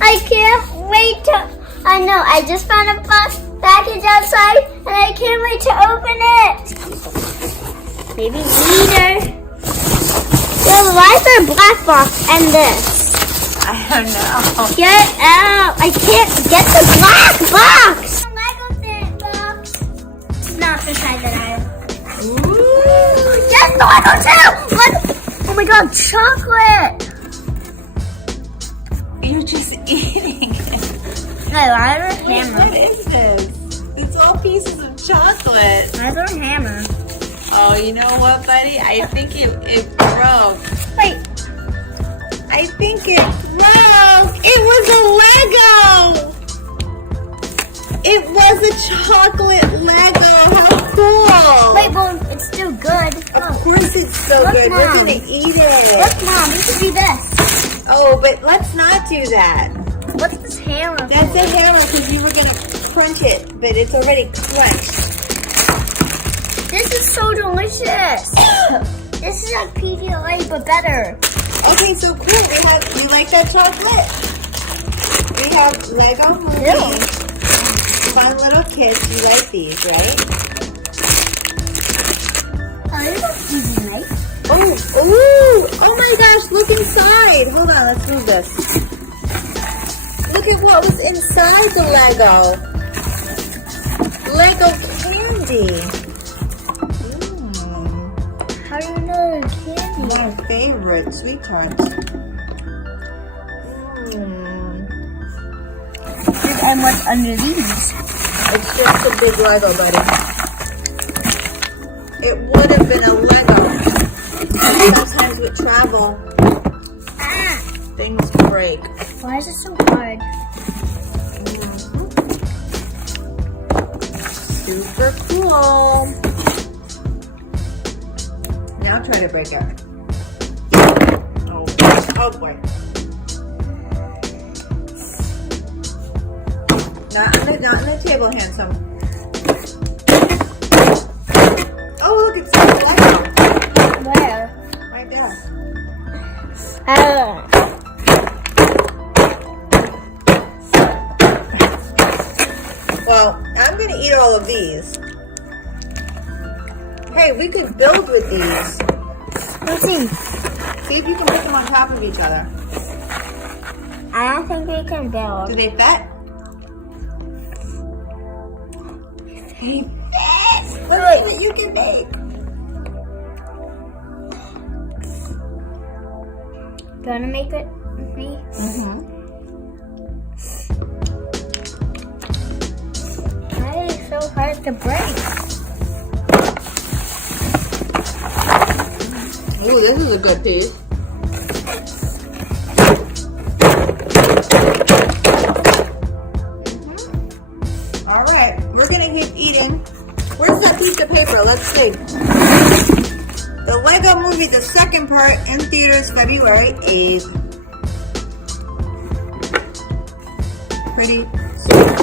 I can't wait to... I know, I just found a box package outside and I can't wait to open it. Maybe later. Well, why is there a black box and this? I don't know. Get out. I can't get the black box. Lego box. It's not the side that I... Ooh. Yes, the Lego too. What? Oh my God, chocolate. You're just eating it. No, I have a hammer. What is this? It's all pieces of chocolate. I have a hammer. Oh, you know what, buddy? I think it broke. Wait. I think it broke. It was a Lego. It was a chocolate Lego. How cool. Wait, well, it's still good. Of course it's so Look, good. Mom. We're going to eat it. Look, Mom, you should do this. Oh, but let's not do that. What's this hammer? That's a hammer because you were going to crunch it, but it's already crunched. This is so delicious. This is like PDLA, but better. Okay, so cool. You like that chocolate? We have Lego movies. Fun little kids. You like these, right? Oh, this is easy, right? Oh my gosh, look inside. Hold on, let's move this. Look at what was inside the Lego. Lego candy. How do you know it's candy? My favorite, sweet tarts. And what's under these? It's just a big Lego, buddy. It would have been a Lego. Sometimes with travel, things break. Why is it so hard? Super cool. Now try to break it. Oh boy. Not on the table, handsome. Oh, look, it's so Lego. Where? Right there. Well, I'm going to eat all of these. Hey, we could build with these. Let's see. See if you can put them on top of each other. I don't think we can build. Do they fit? They fit! Let's see what you can make. Do you want to make it with me? Why is it so hard to break? Ooh, this is a good piece. All right, we're gonna keep eating. Where's that piece of paper? Let's see. The Lego Movie, the second part, in theaters February 8th. Pretty soon.